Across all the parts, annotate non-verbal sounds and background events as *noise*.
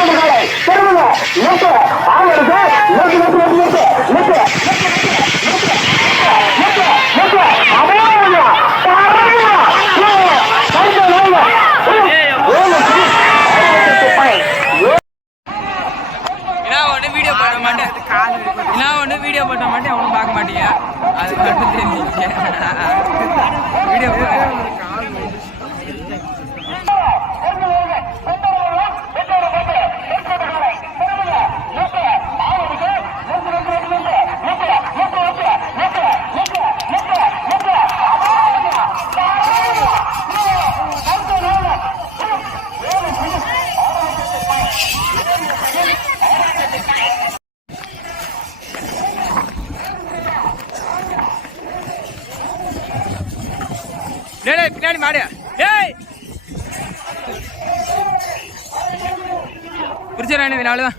*laughs* *laughs* Video பண்ண மாட்டேன். அவனும் பார்க்க மாட்டீங்க அது மட்டும் தெரிஞ்சுக்க வீடியோ டேய் பின்னாடி மாடு. டேய் பிடிச்சிடறேன் என்ன அவ்வளோதான்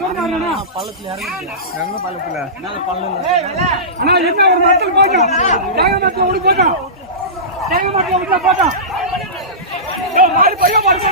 கேக்குங்க அண்ணா. என்ன ஒரு மரத்தில் போட்டோம் தேங்க மரத்தில் ஓடி போட்டோம் தேங்க மரத்தில் போட்டோம் போறது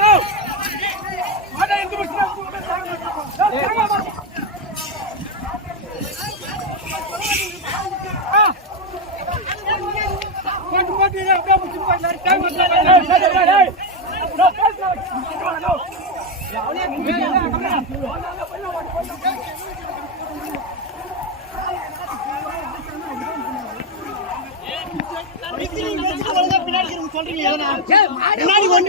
நூக்கி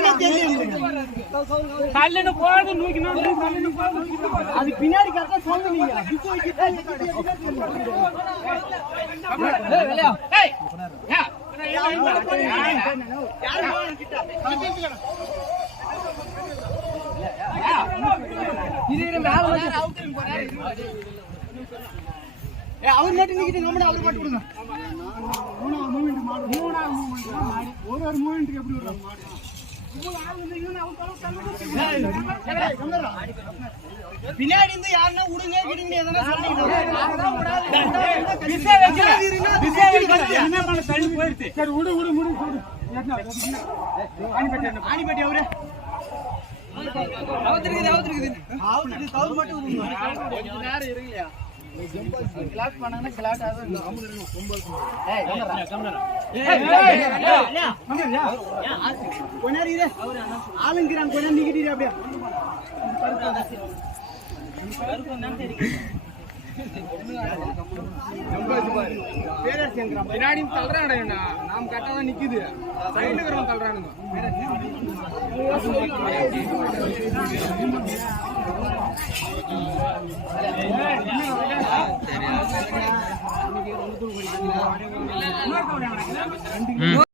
காலையில போறது அது பின்னாடி கரெக்டா சொல்லுவீங்க அவர் மட்டும் நிக்கிட்டு நம்ம அவர் மட்டும் கொடுங்க. மூணாவது மூமெண்ட் மாடு மூணாவது மூமெண்ட் மாடு ஒரு ஒரு மூமெண்ட்டுக்கு எப்படி விடுறாங்க மாடு பின்னாடி இருந்து யாருன்னா விடுங்க கிடுங்க எதனா சொல்லிட்டு சரி விடு விடு விடு விடு. ஆணிப்பட்டி அவரு. அவுத்துருக்குது அவுத்துருக்குது அவுத்துருக்கு தவுறு மட்டும் கொஞ்ச நேரம் கிளாஸ் பண்ணாங்கன்னா கிளாஸ் கொஞ்ச நேரம் இரு ஆளுங்கிறாங்க கொஞ்ச நேரம் நிக்கிட்டு அப்படியே பின்னாடி தள்ளுறாங்க நாம் கரெக்டாக தான் நிக்குது. சைடுல இருக்கிறவங்க தள்ளுறானுங்க.